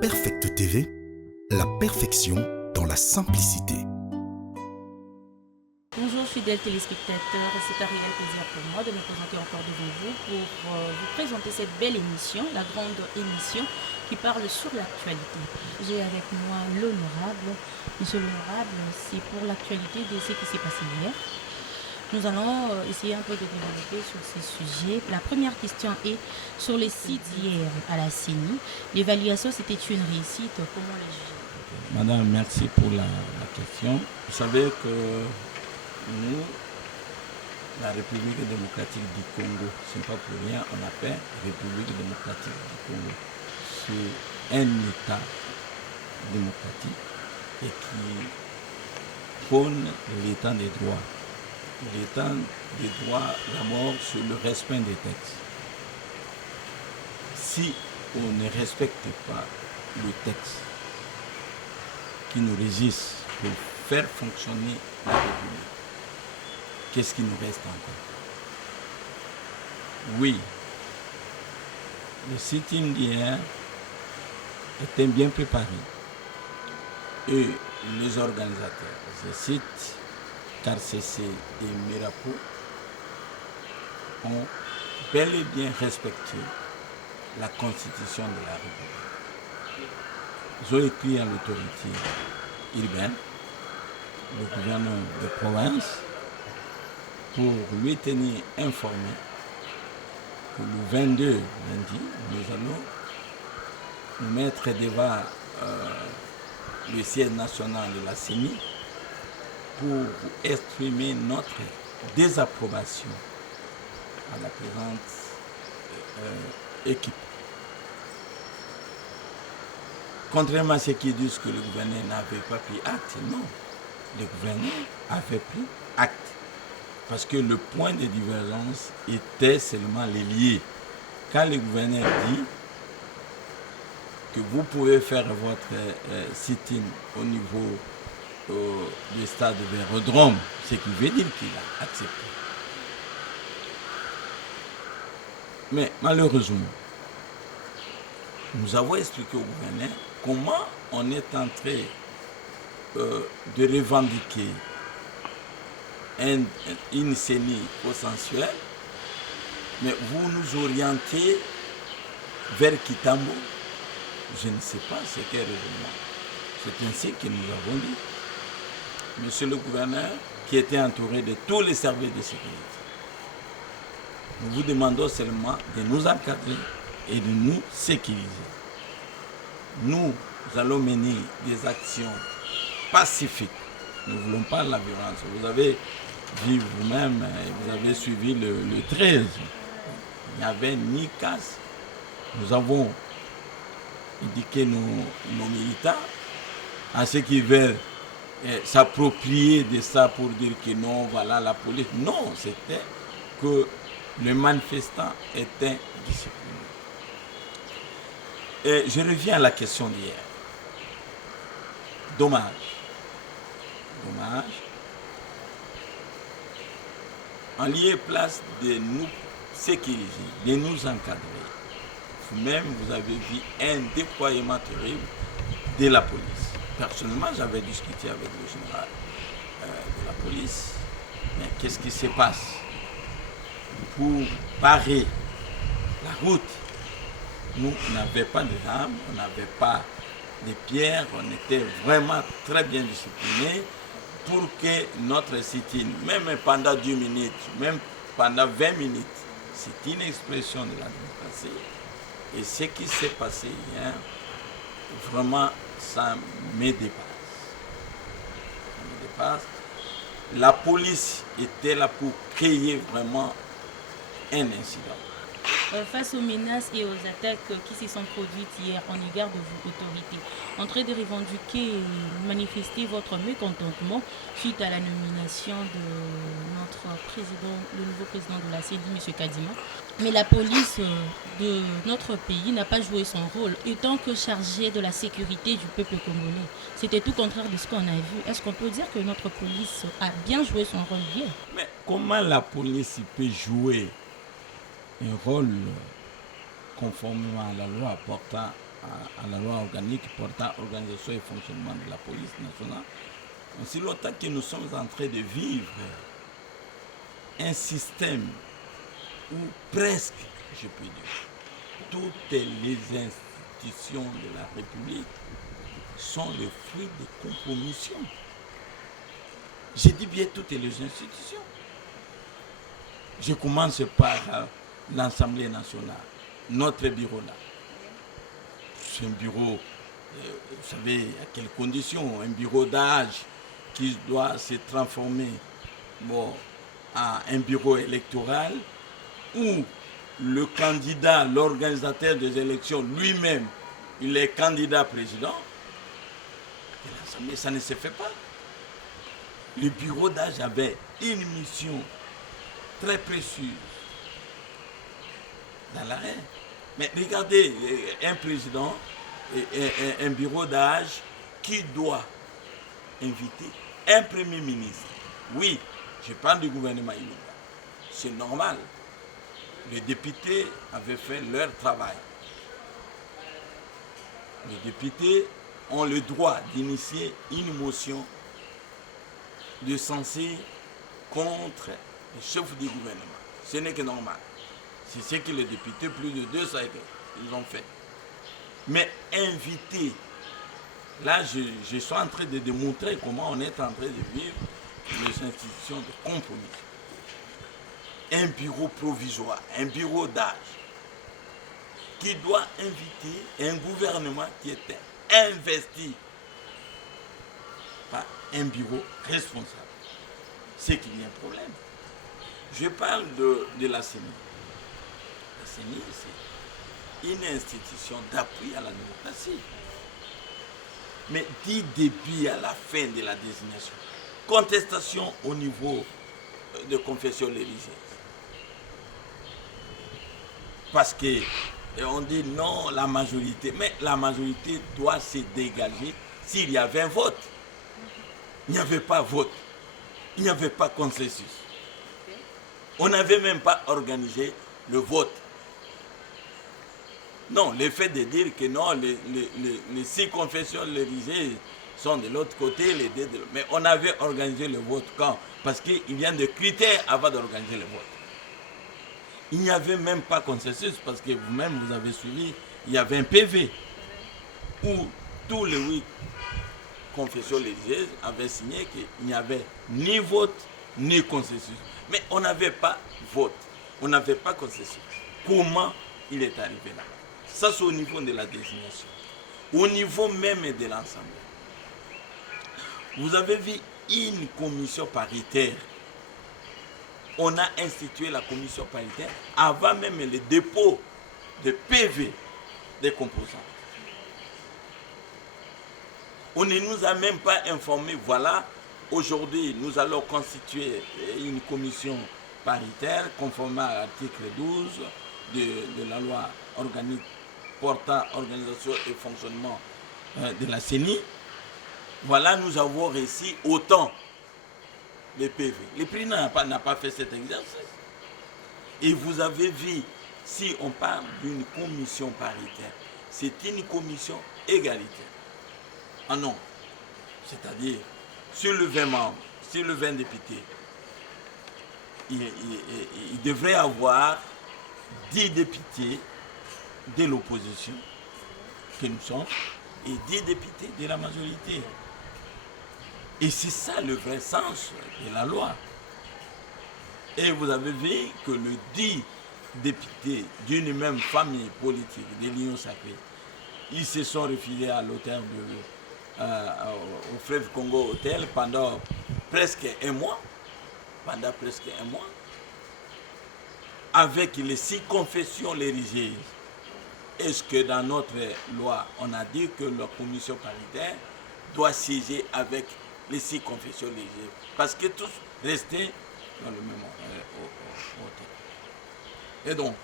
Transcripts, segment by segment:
Perfect TV, la perfection dans la simplicité. Bonjour fidèles téléspectateurs, c'est un réel plaisir pour moi de me présenter encore devant vous pour vous présenter cette belle émission, la grande émission qui parle sur l'actualité. J'ai avec moi l'honorable. Monsieur l'honorable, c'est pour l'actualité de ce qui s'est passé hier. Nous allons essayer un peu de développer sur ces sujets. La première question est sur les sites hier à la CENI. L'évaluation, c'était une réussite. Comment les juger? Madame, merci pour la question. Vous savez que nous, la République démocratique du Congo, ce n'est pas pour rien, on appelle République démocratique du Congo. C'est un État démocratique et qui prône l'état des droits. L'état des droits, d'abord, sur le respect des textes. Si on ne respecte pas le texte qui nous régisse pour faire fonctionner la République, qu'est-ce qui nous reste encore? Oui, le sit-in d'hier était bien préparé et les organisateurs, je cite KCC et Mirapo, ont bel et bien respecté la constitution de la République. Ils ont écrit à l'autorité urbaine, le gouvernement de province, pour lui tenir informé que le 22 lundi, nous allons nous mettre devant le siège national de la CENI pour exprimer notre désapprobation à la présente équipe. Contrairement à ce qui disent que le gouverneur n'avait pas pris acte, non, le gouverneur avait pris acte. Parce que le point de divergence était seulement les liés. Quand le gouverneur dit que vous pouvez faire votre sit-in au niveau du stade de Vélodrome, ce qui veut dire qu'il a accepté. Mais malheureusement, nous avons expliqué au gouverneur comment on est en train de revendiquer une CENI consensuelle, mais vous nous orientez vers Kitambo. Je ne sais pas ce qu'est raisonnement. C'est ainsi que nous avons dit. Monsieur le gouverneur, qui était entouré de tous les services de sécurité, nous vous demandons seulement de nous encadrer et de nous sécuriser. Nous allons mener des actions pacifiques. Nous ne voulons pas la violence. Vous avez vu vous-même, vous avez suivi le 13. Il n'y avait ni casse. Nous avons indiqué nos militants à ceux qui veulent s'approprier de ça pour dire que non, voilà la police. Non, c'était que les manifestants étaient disciplinés. Et je reviens à la question d'hier. Dommage. En lieu et place de nous sécuriser, de nous encadrer. Vous-même, vous avez vu un déploiement terrible de la police. Personnellement, j'avais discuté avec le général de la police. Mais qu'est-ce qui se passe? Pour barrer la route, nous n'avions pas de rames, on n'avait pas de pierres, on était vraiment très bien disciplinés pour que notre sit-in, même pendant 10 minutes, même pendant 20 minutes, c'est une expression de la démocratie. Et ce qui s'est passé hier, vraiment, ça me dépasse. La police était là pour créer vraiment un incident. Face aux menaces et aux attaques qui se sont produites hier en égard de vos autorités, en train de revendiquer et manifester votre mécontentement suite à la nomination de notre président, le nouveau président de la CENI, M. Kadima. Mais la police de notre pays n'a pas joué son rôle, étant que chargée de la sécurité du peuple congolais. C'était tout contraire de ce qu'on a vu. Est-ce qu'on peut dire que notre police a bien joué son rôle hier? Mais comment la police peut jouer un rôle conformément à la loi portant à à la loi organique portant organisation et fonctionnement de la police nationale, aussi longtemps que nous sommes en train de vivre un système où presque, je peux dire, toutes les institutions de la République sont le fruit de compromissions. Je dis bien toutes les institutions. Je commence par l'Assemblée nationale, notre bureau là. C'est un bureau, vous savez, à quelles conditions? Un bureau d'âge qui doit se transformer en un bureau électoral où le candidat, l'organisateur des élections lui-même, il est candidat président. Et l'Assemblée, ça ne se fait pas. Le bureau d'âge avait une mission très précise dans l'arrêt. Mais regardez, un président, un bureau d'âge qui doit inviter un premier ministre. Oui, je parle du gouvernement immédiat. C'est normal. Les députés avaient fait leur travail. Les députés ont le droit d'initier une motion de censure contre le chef du gouvernement. Ce n'est que normal. C'est ce que les députés, plus de 200, ils ont fait. Mais inviter, là je suis en train de démontrer comment on est en train de vivre les institutions de compromis. Un bureau provisoire, un bureau d'âge, qui doit inviter un gouvernement qui était investi par un bureau responsable. C'est qu'il y a un problème. Je parle de la CENI. La CENI, c'est une institution d'appui à la démocratie. Mais dit depuis à la fin de la désignation, contestation au niveau de confession religieuse. Parce que on dit non, la majorité, mais la majorité doit se dégager s'il y avait un vote. Il n'y avait pas vote, il n'y avait pas consensus. On n'avait même pas organisé le vote. Non, le fait de dire que non, les 6 confessions religieuses sont de l'autre côté, les deux de l'autre. Mais on avait organisé le vote quand? Parce qu'il y a des critères avant d'organiser le vote. Il n'y avait même pas consensus parce que vous-même, vous avez suivi, il y avait un PV où tous les 8 confessions religieuses avaient signé qu'il n'y avait ni vote ni consensus. Mais on n'avait pas vote, on n'avait pas consensus. Comment il est arrivé là? Ça, c'est au niveau de la désignation. Au niveau même de l'ensemble. Vous avez vu une commission paritaire. On a institué la commission paritaire avant même le dépôt de PV des composants. On ne nous a même pas informé, voilà, aujourd'hui nous allons constituer une commission paritaire conformément à l'article 12 de la loi organique portant organisation et fonctionnement de la CENI. Voilà, nous avons réussi autant les PV. Le président n'a pas fait cet exercice. Et vous avez vu, si on parle d'une commission paritaire, c'est une commission égalitaire. Ah non, c'est-à-dire, sur le 20 membres, sur le 20 députés, il devrait y avoir 10 députés de l'opposition, que nous sommes, et 10 députés de la majorité. Et c'est ça le vrai sens de la loi. Et vous avez vu que le 10 députés d'une même famille politique de l'Union sacrée, ils se sont refilés à l'hôtel au fleuve Congo Hôtel pendant presque un mois. Avec les 6 confessions religieuses. Est-ce que dans notre loi, on a dit que la commission paritaire doit siéger avec les 6 confessions religieuses? Parce que tous restaient dans le même hôtel. Et donc,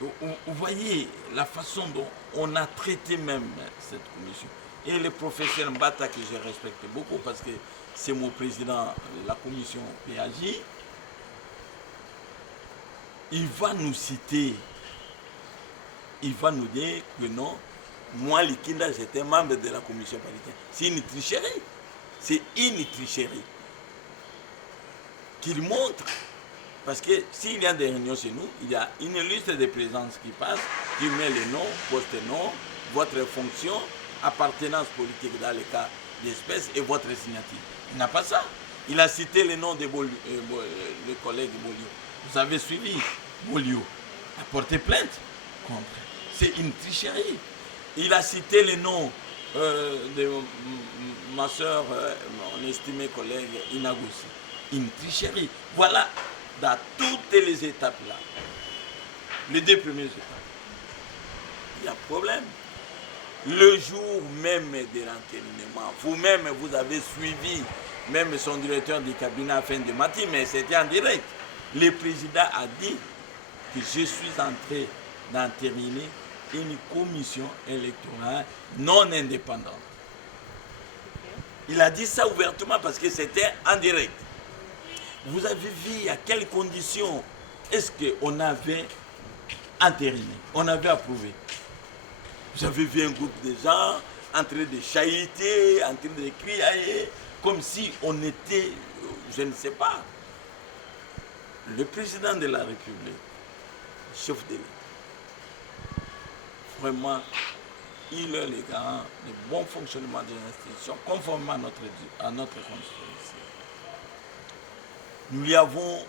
vous voyez la façon dont on a traité même cette commission. Et le professeur Mbata, que je respecte beaucoup parce que c'est mon président de la commission PAJ, il va nous citer, il va nous dire que non, Moi, Likinda, j'étais membre de la commission paritaire. C'est une tricherie. C'est une tricherie. Qu'il montre. Parce que s'il y a des réunions chez nous, il y a une liste de présences qui passe, qui met les noms, poste-nom, votre fonction, appartenance politique dans le cas d'espèce et votre signature. Il n'a pas ça. Il a cité le nom de le collègue Bolio. Vous avez suivi Bolio. A porté plainte contre. C'est une tricherie. Il a cité le nom de ma soeur, mon estimé collègue Inagoussi. Une tricherie. Voilà, dans toutes les étapes là, les 2 premières étapes, il y a problème. Le jour même de l'enterrement, vous-même, vous avez suivi, même son directeur du cabinet à fin de matin, mais c'était en direct. Le président a dit que je suis en train d'entériner une commission électorale non indépendante. Il a dit ça ouvertement parce que c'était en direct. Vous avez vu à quelles conditions est-ce qu'on avait entériné, on avait approuvé. Vous avez vu un groupe de gens en train de chahuter, en train de crier, comme si on était, je ne sais pas, le président de la République, chef de l'État. Vraiment, il est le garant du bon fonctionnement des institutions conformément à notre constitution. Nous lui avons,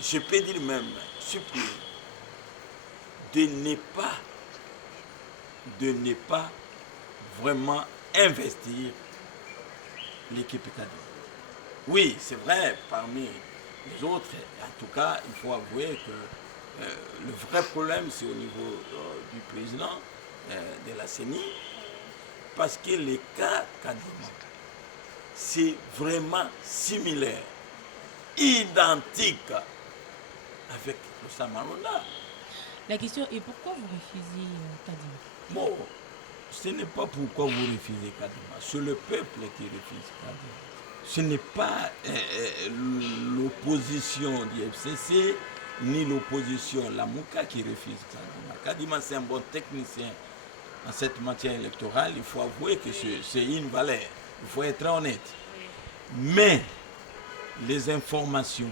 je peux dire même, supplié de ne pas vraiment investir l'équipe Kadima. Oui, c'est vrai, parmi les autres, en tout cas, il faut avouer que le vrai problème, c'est au niveau du président de la CENI, parce que les cas Kadima, c'est vraiment similaire, identique avec le Samarona. La question est pourquoi vous refusez Kadima? Bon, ce n'est pas pourquoi vous refusez Kadima, c'est le peuple qui refuse Kadima. Ce n'est pas l'opposition du FCC, ni l'opposition Lamouka qui refuse Kadima. Kadima, c'est un bon technicien en cette matière électorale, il faut avouer que c'est une valeur, il faut être honnête. Mais les informations,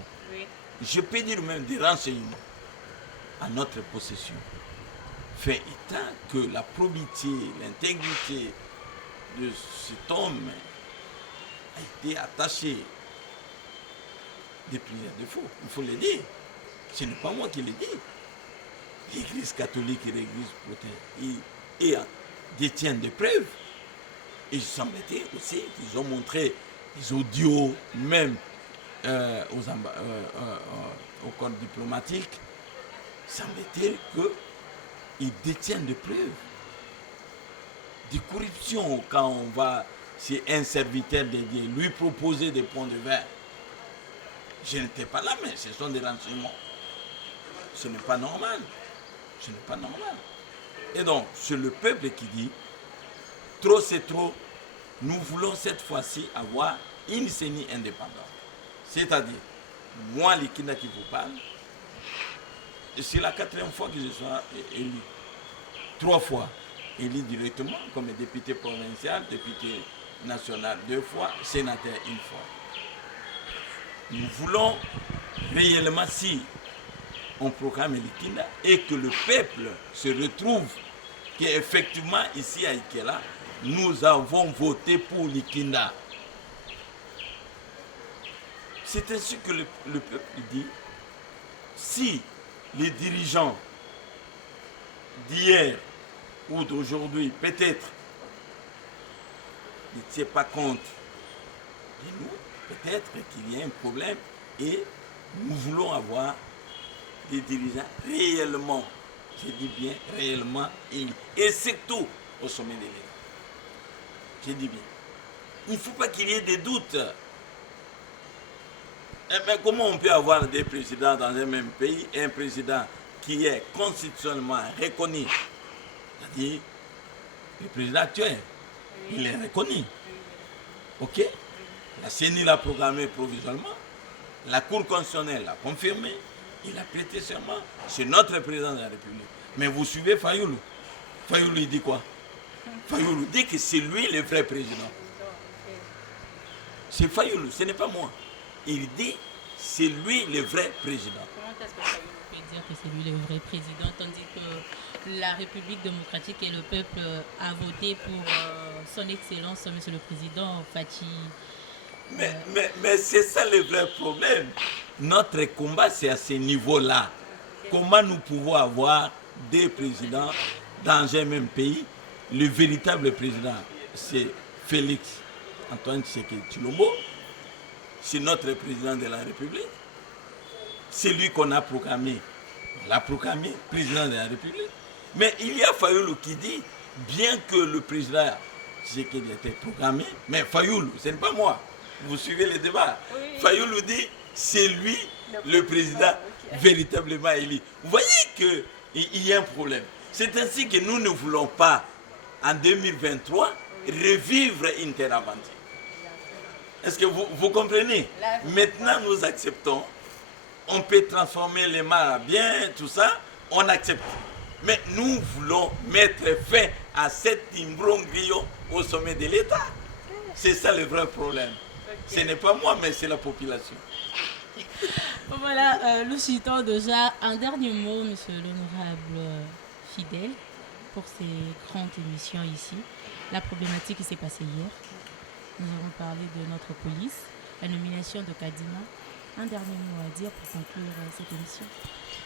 je peux dire même des renseignements à notre possession, fait état que la probité, l'intégrité de cet homme a été attachée des prières de faux. Il faut le dire. Ce n'est pas moi qui le dis. L'Église catholique et l'Église protestante détiennent des preuves. Et il semblait aussi qu'ils ont montré des audios, même au corps diplomatique. Il semblait qu'ils détiennent des preuves. Des corruptions quand on va chez un serviteur dédié, lui proposer des points de verre. Je n'étais pas là, mais ce sont des renseignements. Ce n'est pas normal. Ce n'est pas normal. Et donc, c'est le peuple qui dit, trop c'est trop, nous voulons cette fois-ci avoir une CENI indépendante. C'est-à-dire, moi, Likinda qui vous parle, c'est la 4e fois que je suis élu. 3 fois élu directement comme député provincial, député national 2 fois, sénateur 1 fois. Nous voulons réellement, si on proclame Likinda et que le peuple se retrouve qu'effectivement ici à Ikela, nous avons voté pour Likinda. C'est ainsi que le peuple dit, si les dirigeants d'hier ou d'aujourd'hui, peut-être, ne tiennent pas compte de nous, peut-être qu'il y a un problème et nous voulons avoir des dirigeants réellement, je dis bien réellement, et surtout au sommet de l'État. Je dis bien. Il ne faut pas qu'il y ait des doutes. Mais comment on peut avoir des présidents dans un même pays et un président qui est constitutionnellement reconnu, c'est-à-dire le président actuel, il est reconnu. Ok? La CENI l'a programmé provisoirement, la Cour constitutionnelle l'a confirmé, il a prêté serment, c'est notre président de la République. Mais vous suivez Fayoulou. Fayoulou dit quoi? Fayoulou dit que c'est lui le vrai président. C'est Fayoulou, ce n'est pas moi. Il dit c'est lui le vrai président. Comment est-ce que Fayoulou peut dire que c'est lui le vrai président, tandis que la République démocratique et le peuple a voté pour son Excellence, Monsieur le Président Fathi? Mais c'est ça le vrai problème. Notre combat, c'est à ce niveau-là. Comment nous pouvons avoir deux présidents dans un même pays? Le véritable président, c'est Félix Antoine Tshisekedi Tshilombo. C'est notre président de la République. C'est lui qu'on a proclamé. On l'a proclamé président de la République. Mais il y a Fayoulou qui dit, bien que le président Tshisekedi était proclamé, mais Fayoulou, ce n'est pas moi. Vous suivez les débats. Oui. Fayoulou dit, c'est lui le président véritablement élu. Vous voyez qu'il y a un problème. C'est ainsi que nous ne voulons pas, en 2023, revivre une terre aventure. Est-ce que vous comprenez? Maintenant, nous acceptons. On peut transformer les mal en bien, tout ça, on accepte. Mais nous voulons mettre fin à cet imbroglio au sommet de l'État. C'est ça le vrai problème. Ce n'est pas moi, mais c'est la population. Voilà, nous citons déjà un dernier mot, monsieur l'honorable Fidèle, pour ces grandes émissions ici. La problématique qui s'est passée hier. Nous avons parlé de notre police, la nomination de Kadima. Un dernier mot à dire pour conclure cette émission.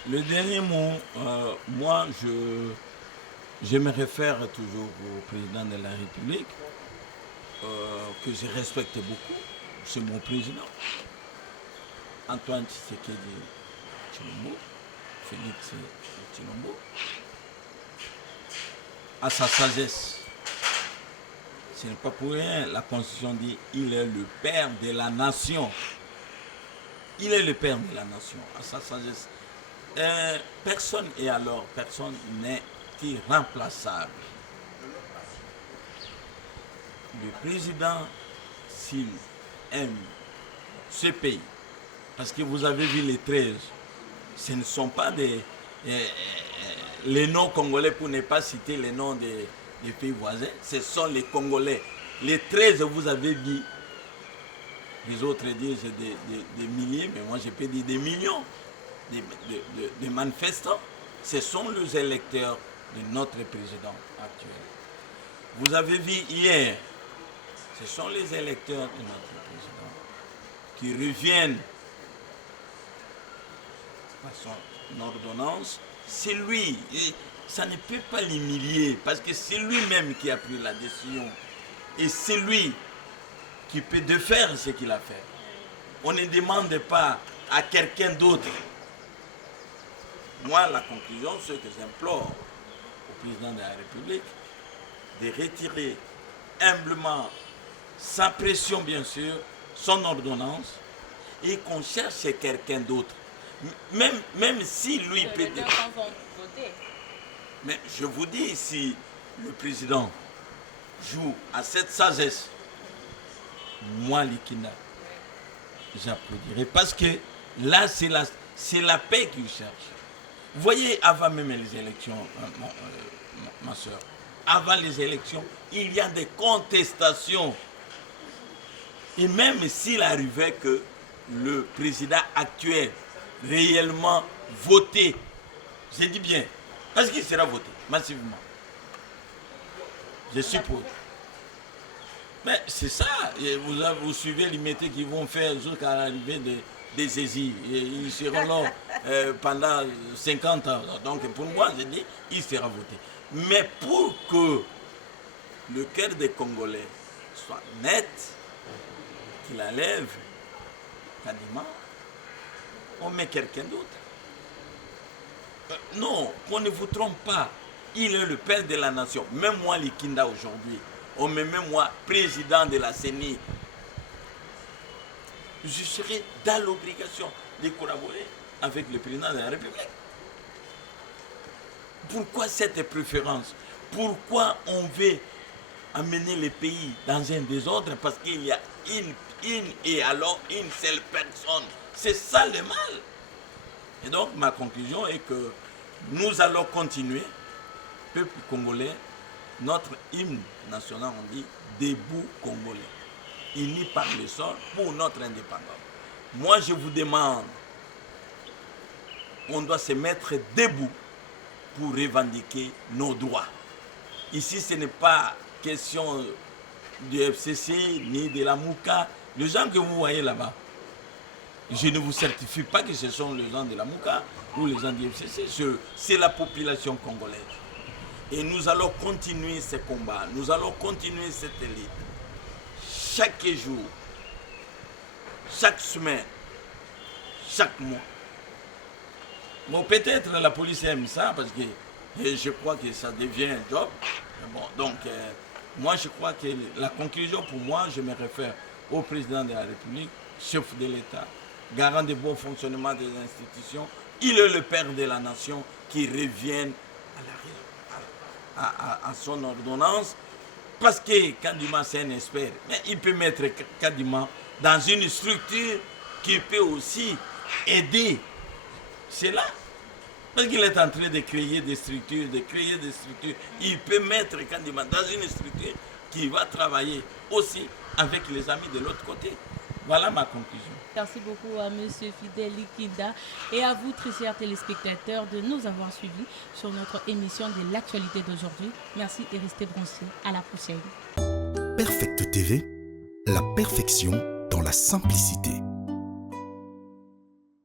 Le dernier mot, moi, je me réfère toujours au président de la République, que je respecte beaucoup. C'est mon président. Antoine Tshisekedi Tshilombo, Félix Tshilombo, à sa sagesse. Ce n'est pas pour rien, la Constitution dit il est le père de la nation. Il est le père de la nation, à sa sagesse. Personne n'est irremplaçable. Le président, s'il aime ce pays, parce que vous avez vu les 13, ce ne sont pas les noms congolais, pour ne pas citer les noms des pays voisins, ce sont les Congolais. Les 13, vous avez dit, les autres disent des milliers, mais moi je peux dire des millions de manifestants. Ce sont les électeurs de notre président actuel. Vous avez vu hier, ce sont les électeurs de notre président qui reviennent à son ordonnance. C'est lui, et ça ne peut pas l'humilier parce que c'est lui-même qui a pris la décision et c'est lui qui peut défaire ce qu'il a fait. On ne demande pas à quelqu'un d'autre. Moi, la conclusion, c'est que j'implore au président de la République de retirer humblement, sans pression bien sûr, son ordonnance et qu'on cherche quelqu'un d'autre. Même si lui peut... Mais je vous dis, si le président joue à cette sagesse, moi, Likina, j'applaudirai. Parce que là, c'est la paix qu'il cherche. Vous voyez, avant même les élections, ma soeur, avant les élections, il y a des contestations. Et même s'il arrivait que le président actuel réellement voté, je dis bien, parce qu'il sera voté massivement, je suppose. Mais c'est ça, et vous suivez les métiers qu'ils vont faire jusqu'à l'arrivée des saisies. Ils seront là pendant 50 ans. Donc pour moi, je dis, il sera voté. Mais pour que le cœur des Congolais soit net, qu'il enlève Kadima, on met quelqu'un d'autre. Non, qu'on ne vous trompe pas. Il est le père de la nation. Même moi, Likinda, aujourd'hui, on me met moi président de la CENI. Je serai dans l'obligation de collaborer avec le président de la République. Pourquoi cette préférence? Pourquoi on veut amener le pays dans un désordre? Parce qu'il y a une et alors une seule personne. C'est ça le mal. Et donc ma conclusion est que nous allons continuer peuple congolais, notre hymne national, on dit debout Congolais, unis par le sol pour notre indépendance. Moi, je vous demande, on doit se mettre debout pour revendiquer nos droits. Ici, ce n'est pas question du FCC ni de la Mouka. Les gens que vous voyez là-bas, je ne vous certifie pas que ce sont les gens de la Mouka ou les gens du FCC. C'est la population congolaise. Et nous allons continuer ce combat. Nous allons continuer cette élite. Chaque jour, chaque semaine, chaque mois. Bon, peut-être la police aime ça parce que je crois que ça devient un job. Bon, donc, moi, je crois que la conclusion pour moi, je me réfère au président de la République, chef de l'État, garant du bon fonctionnement des institutions. Il est le père de la nation qui revient à son ordonnance. Parce que Kadima, c'est un expert. Mais il peut mettre Kadima dans une structure qui peut aussi aider. C'est là. Parce qu'il est en train de créer des structures, Il peut mettre Kadima dans une structure qui va travailler aussi avec les amis de l'autre côté. Voilà ma conclusion. Merci beaucoup à M. Fidèle Kinda et à vous, très chers téléspectateurs, de nous avoir suivis sur notre émission de l'actualité d'aujourd'hui. Merci et restez branchés. À la prochaine. Perfect TV, la perfection dans la simplicité.